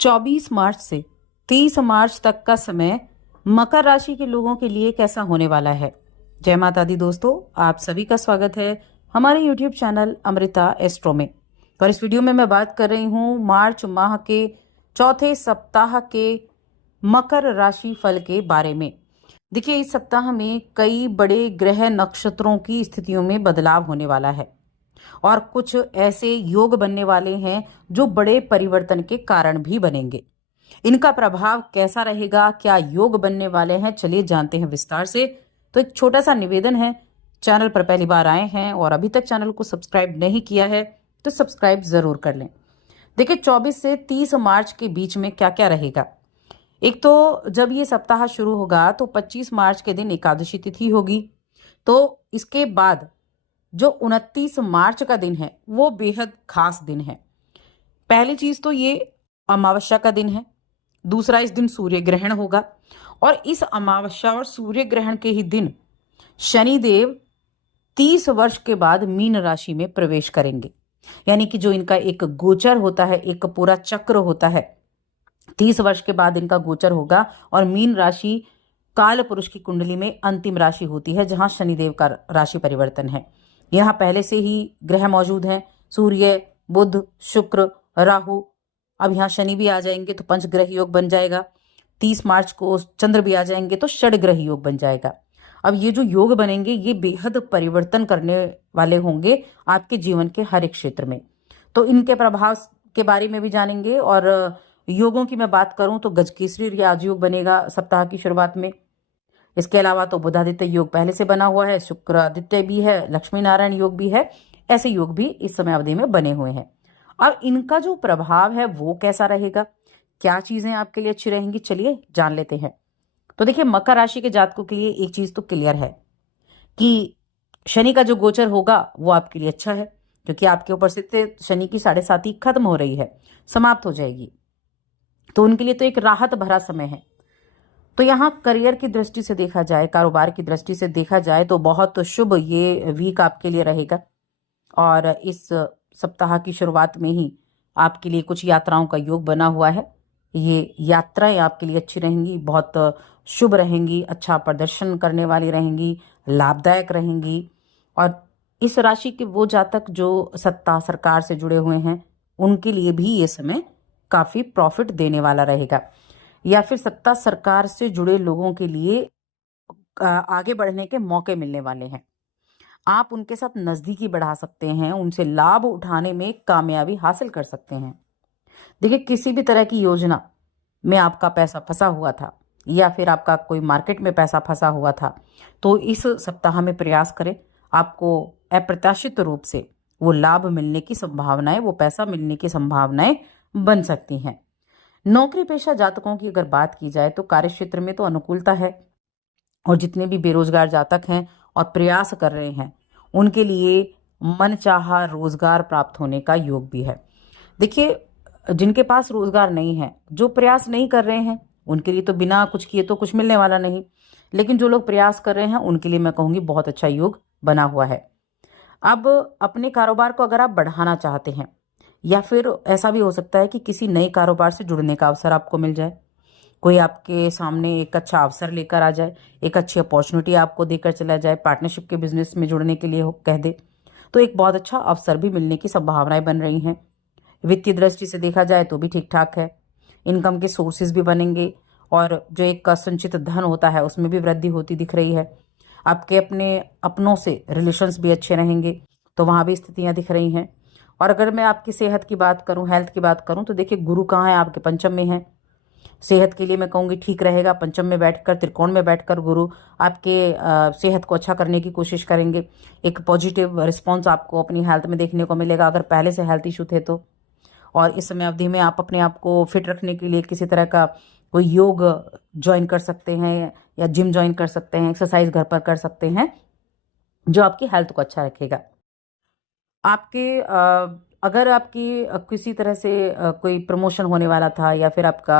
24 मार्च से 30 मार्च तक का समय मकर राशि के लोगों के लिए कैसा होने वाला है। जय माता दी दोस्तों, आप सभी का स्वागत है हमारे YouTube चैनल अमृता एस्ट्रो में। और इस वीडियो में मैं बात कर रही हूँ मार्च माह के चौथे सप्ताह के मकर राशि फल के बारे में। देखिए, इस सप्ताह में कई बड़े ग्रह नक्षत्रों की स्थितियों में बदलाव होने वाला है और कुछ ऐसे योग बनने वाले हैं जो बड़े परिवर्तन के कारण भी बनेंगे। इनका प्रभाव कैसा रहेगा, क्या योग बनने वाले हैं, चलिए जानते हैं विस्तार से। तो एक छोटा सा निवेदन है, चैनल पर पहली बार आए हैं और अभी तक चैनल को सब्सक्राइब नहीं किया है तो सब्सक्राइब जरूर कर लें। देखिए, 24 से 30 मार्च के बीच में क्या क्या रहेगा। एक तो जब ये सप्ताह शुरू होगा तो 25 मार्च के दिन एकादशी तिथि होगी। तो इसके बाद जो 29 मार्च का दिन है वो बेहद खास दिन है। पहली चीज तो ये अमावस्या का दिन है। दूसरा, इस दिन सूर्य ग्रहण होगा और इस अमावस्या और सूर्य ग्रहण के ही दिन शनिदेव 30 वर्ष के बाद मीन राशि में प्रवेश करेंगे। यानी कि जो इनका एक गोचर होता है, एक पूरा चक्र होता है, 30 वर्ष के बाद इनका गोचर होगा। और मीन राशि काल पुरुष की कुंडली में अंतिम राशि होती है जहां शनिदेव का राशि परिवर्तन है। यहाँ पहले से ही ग्रह मौजूद हैं, सूर्य, बुध, शुक्र, राहु। अब यहाँ शनि भी आ जाएंगे तो पंचग्रह योग बन जाएगा। 30 मार्च को चंद्र भी आ जाएंगे तो षडग्रह योग बन जाएगा। अब ये जो योग बनेंगे ये बेहद परिवर्तन करने वाले होंगे आपके जीवन के हर एक क्षेत्र में। तो इनके प्रभाव के बारे में भी जानेंगे। और योगों की मैं बात करूं तो गजकेसरी राजयोग बनेगा सप्ताह की शुरुआत में। इसके अलावा तो बुधादित्य योग पहले से बना हुआ है, शुक्र आदित्य भी है, लक्ष्मी नारायण योग भी है। ऐसे योग भी इस समय अवधि में बने हुए हैं। और इनका जो प्रभाव है वो कैसा रहेगा, क्या चीजें आपके लिए अच्छी रहेंगी, चलिए जान लेते हैं। तो देखिए, मकर राशि के जातकों के लिए एक चीज तो क्लियर है कि शनि का जो गोचर होगा वो आपके लिए अच्छा है, क्योंकि आपके ऊपर से शनि की 7.5 खत्म हो रही है, समाप्त हो जाएगी। तो उनके लिए तो एक राहत भरा समय है। तो यहाँ करियर की दृष्टि से देखा जाए, कारोबार की दृष्टि से देखा जाए तो बहुत शुभ ये वीक आपके लिए रहेगा। और इस सप्ताह की शुरुआत में ही आपके लिए कुछ यात्राओं का योग बना हुआ है। ये यात्राएं आपके लिए अच्छी रहेंगी, बहुत शुभ रहेंगी, अच्छा प्रदर्शन करने वाली रहेंगी, लाभदायक रहेंगी। और इस राशि के वो जातक जो सत्ता सरकार से जुड़े हुए हैं उनके लिए भी ये समय काफी प्रॉफिट देने वाला रहेगा। या फिर सत्ता सरकार से जुड़े लोगों के लिए आगे बढ़ने के मौके मिलने वाले हैं। आप उनके साथ नजदीकी बढ़ा सकते हैं, उनसे लाभ उठाने में कामयाबी हासिल कर सकते हैं। देखिए, किसी भी तरह की योजना में आपका पैसा फंसा हुआ था या फिर आपका कोई मार्केट में पैसा फंसा हुआ था तो इस सप्ताह में प्रयास करें। आपको अप्रत्याशित रूप से वो लाभ मिलने की संभावनाएं, वो पैसा मिलने की संभावनाएं बन सकती हैं। नौकरी पेशा जातकों की अगर बात की जाए तो कार्य क्षेत्र में तो अनुकूलता है। और जितने भी बेरोजगार जातक हैं और प्रयास कर रहे हैं उनके लिए मनचाहा रोजगार प्राप्त होने का योग भी है। देखिए, जिनके पास रोजगार नहीं है, जो प्रयास नहीं कर रहे हैं, उनके लिए तो बिना कुछ किए तो कुछ मिलने वाला नहीं। लेकिन जो लोग प्रयास कर रहे हैं उनके लिए मैं कहूँगी बहुत अच्छा योग बना हुआ है। अब अपने कारोबार को अगर आप बढ़ाना चाहते हैं या फिर ऐसा भी हो सकता है कि किसी नए कारोबार से जुड़ने का अवसर आपको मिल जाए, कोई आपके सामने एक अच्छा अवसर लेकर आ जाए, एक अच्छी अपॉर्चुनिटी आपको देकर चला जाए, पार्टनरशिप के बिजनेस में जुड़ने के लिए हो कह दे, तो एक बहुत अच्छा अवसर भी मिलने की संभावनाएं बन रही हैं। वित्तीय दृष्टि से देखा जाए तो भी ठीक ठाक है। इनकम के सोर्सेज भी बनेंगे और जो एक संचित धन होता है उसमें भी वृद्धि होती दिख रही है। आपके अपने अपनों से रिलेशंस भी अच्छे रहेंगे, तो वहां भी स्थितियां दिख रही हैं। और अगर मैं आपकी सेहत की बात करूं, हेल्थ की बात करूं, तो देखिए गुरु कहाँ है, आपके पंचम में है। सेहत के लिए मैं कहूँगी ठीक रहेगा। पंचम में बैठकर, त्रिकोण में बैठकर गुरु आपके सेहत को अच्छा करने की कोशिश करेंगे। एक पॉजिटिव रिस्पॉन्स आपको अपनी हेल्थ में देखने को मिलेगा अगर पहले से हेल्थ इशू थे तो। और इस समय अवधि में आप अपने आप को फिट रखने के लिए किसी तरह का कोई योग ज्वाइन कर सकते हैं या जिम ज्वाइन कर सकते हैं, एक्सरसाइज घर पर कर सकते हैं जो आपकी हेल्थ को अच्छा रखेगा। आपके अगर आपकी किसी तरह से कोई प्रमोशन होने वाला था या फिर आपका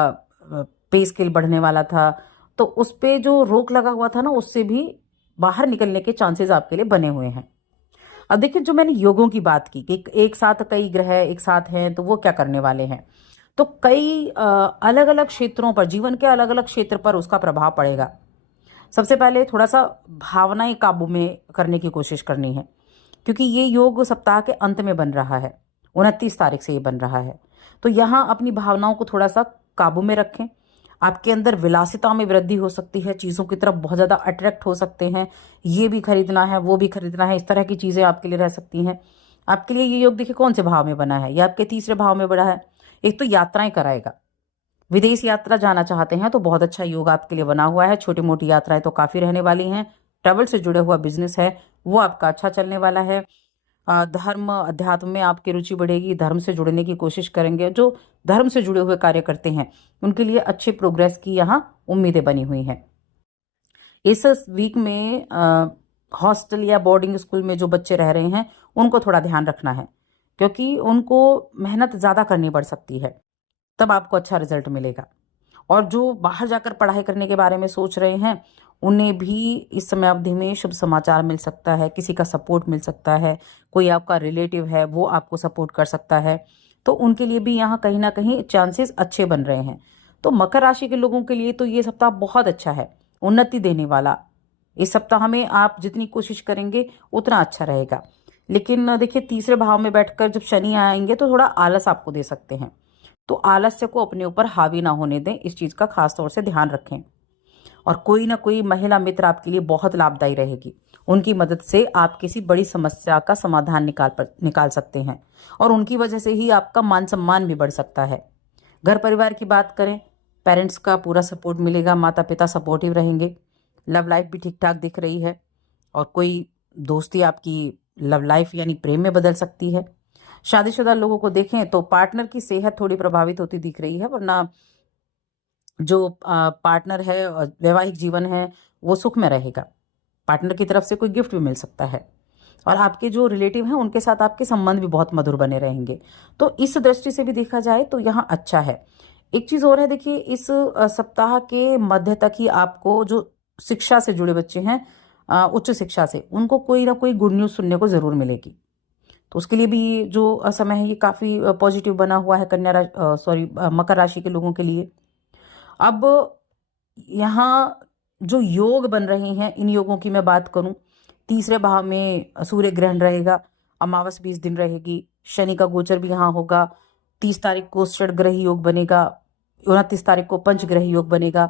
पे स्केल बढ़ने वाला था तो उस पे जो रोक लगा हुआ था ना, उससे भी बाहर निकलने के चांसेस आपके लिए बने हुए हैं। अब देखिए, जो मैंने योगों की बात की कि एक साथ कई ग्रह एक साथ हैं तो वो क्या करने वाले हैं, तो कई अलग अलग क्षेत्रों पर, जीवन के अलग अलग क्षेत्र पर उसका प्रभाव पड़ेगा। सबसे पहले थोड़ा सा भावनाएं काबू में करने की कोशिश करनी है, क्योंकि ये योग सप्ताह के अंत में बन रहा है, 29 तारीख से ये बन रहा है। तो यहाँ अपनी भावनाओं को थोड़ा सा काबू में रखें। आपके अंदर विलासिता में वृद्धि हो सकती है, चीज़ों की तरफ बहुत ज़्यादा अट्रैक्ट हो सकते हैं, ये भी खरीदना है वो भी खरीदना है, इस तरह की चीज़ें आपके लिए रह सकती हैं। आपके लिए ये योग देखिए कौन से भाव में बना है, ये आपके तीसरे भाव में बड़ा है। एक तो यात्राएं कराएगा, विदेश यात्रा जाना चाहते हैं तो बहुत अच्छा योग आपके लिए बना हुआ है। छोटी मोटी यात्राएं तो काफ़ी रहने वाली हैं। ट्रैवल से जुड़े हुआ बिजनेस है वो आपका अच्छा चलने वाला है। धर्म अध्यात्म में आपकी रुचि बढ़ेगी, धर्म से जुड़ने की कोशिश करेंगे। जो धर्म से जुड़े हुए कार्य करते हैं उनके लिए अच्छे प्रोग्रेस की यहाँ उम्मीदें बनी हुई हैं। इस वीक में हॉस्टल या बोर्डिंग स्कूल में जो बच्चे रह रहे हैं उनको थोड़ा ध्यान रखना है, क्योंकि उनको मेहनत ज़्यादा करनी पड़ सकती है, तब आपको अच्छा रिजल्ट मिलेगा। और जो बाहर जाकर पढ़ाई करने के बारे में सोच रहे हैं उन्हें भी इस समय अवधि में शुभ समाचार मिल सकता है, किसी का सपोर्ट मिल सकता है, कोई आपका रिलेटिव है वो आपको सपोर्ट कर सकता है, तो उनके लिए भी यहाँ कहीं ना कहीं चांसेस अच्छे बन रहे हैं। तो मकर राशि के लोगों के लिए तो ये सप्ताह बहुत अच्छा है, उन्नति देने वाला। इस सप्ताह में आप जितनी कोशिश करेंगे उतना अच्छा रहेगा। लेकिन देखिए तीसरे भाव में बैठकर जब शनि आएंगे तो थोड़ा आलस आपको दे सकते हैं, तो आलस्य को अपने ऊपर हावी ना होने दें, इस चीज़ का खास तौर से ध्यान रखें। और कोई ना कोई महिला मित्र आपके लिए बहुत लाभदायी रहेगी, उनकी मदद से आप किसी बड़ी समस्या का समाधान निकाल सकते हैं और उनकी वजह से ही आपका मान सम्मान भी बढ़ सकता है। घर परिवार की बात करें, पेरेंट्स का पूरा सपोर्ट मिलेगा, माता पिता सपोर्टिव रहेंगे। लव लाइफ भी ठीक ठाक दिख रही है और कोई दोस्ती आपकी लव लाइफ यानी प्रेम में बदल सकती है। शादीशुदा लोगों को देखें तो पार्टनर की सेहत थोड़ी प्रभावित होती दिख रही है, वरना जो पार्टनर है और वैवाहिक जीवन है वो सुख में रहेगा। पार्टनर की तरफ से कोई गिफ्ट भी मिल सकता है और आपके जो रिलेटिव हैं उनके साथ आपके संबंध भी बहुत मधुर बने रहेंगे। तो इस दृष्टि से भी देखा जाए तो यहाँ अच्छा है। एक चीज़ और है, देखिए इस सप्ताह के मध्य तक ही आपको जो शिक्षा से जुड़े बच्चे हैं, उच्च शिक्षा से, उनको कोई ना कोई गुड न्यूज़ सुनने को ज़रूर मिलेगी। तो उसके लिए भी जो समय है ये काफ़ी पॉजिटिव बना हुआ है मकर राशि के लोगों के लिए। अब यहाँ जो योग बन रहे हैं, इन योगों की मैं बात करूं, तीसरे भाव में सूर्य ग्रहण रहेगा, अमावस 20 दिन रहेगी, शनि का गोचर भी यहाँ होगा। 30 तारीख को षड ग्रही योग बनेगा, 29 तारीख को पंच ग्रही योग बनेगा।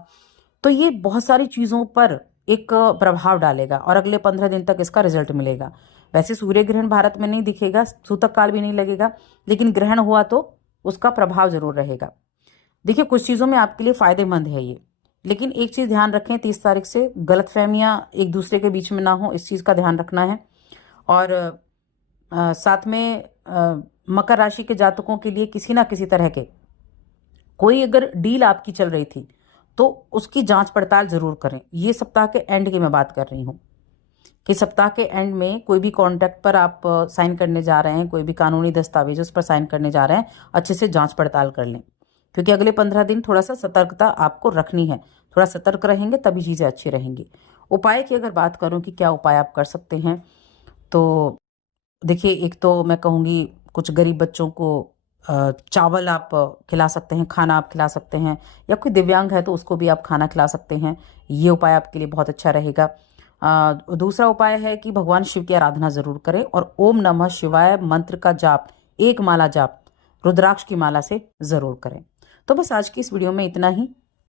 तो ये बहुत सारी चीज़ों पर एक प्रभाव डालेगा और अगले 15 दिन तक इसका रिजल्ट मिलेगा। वैसे सूर्य ग्रहण भारत में नहीं दिखेगा, सूतक काल भी नहीं लगेगा, लेकिन ग्रहण हुआ तो उसका प्रभाव जरूर रहेगा। देखिए कुछ चीज़ों में आपके लिए फायदेमंद है ये, लेकिन एक चीज़ ध्यान रखें, 30 तारीख से गलतफहमियां एक दूसरे के बीच में ना हो, इस चीज़ का ध्यान रखना है। और साथ में मकर राशि के जातकों के लिए किसी ना किसी तरह के कोई अगर डील आपकी चल रही थी तो उसकी जांच पड़ताल जरूर करें। ये सप्ताह के एंड की मैं बात कर रही हूँ कि सप्ताह के एंड में कोई भी कॉन्ट्रैक्ट पर आप साइन करने जा रहे हैं, कोई भी कानूनी दस्तावेज उस पर साइन करने जा रहे हैं, अच्छे से जांच पड़ताल कर लें, क्योंकि अगले 15 दिन थोड़ा सा सतर्कता आपको रखनी है। थोड़ा सतर्क रहेंगे तभी चीज़ें अच्छी रहेंगी। उपाय की अगर बात करूं कि क्या उपाय आप कर सकते हैं, तो देखिए एक तो मैं कहूँगी कुछ गरीब बच्चों को चावल आप खिला सकते हैं, खाना आप खिला सकते हैं, या कोई दिव्यांग है तो उसको भी आप खाना खिला सकते हैं। ये उपाय आपके लिए बहुत अच्छा रहेगा। दूसरा उपाय है कि भगवान शिव की आराधना जरूर करें और ओम नमः शिवाय मंत्र का जाप, एक माला जाप रुद्राक्ष की माला से जरूर करें। तो बस आज की इस वीडियो में इतना ही।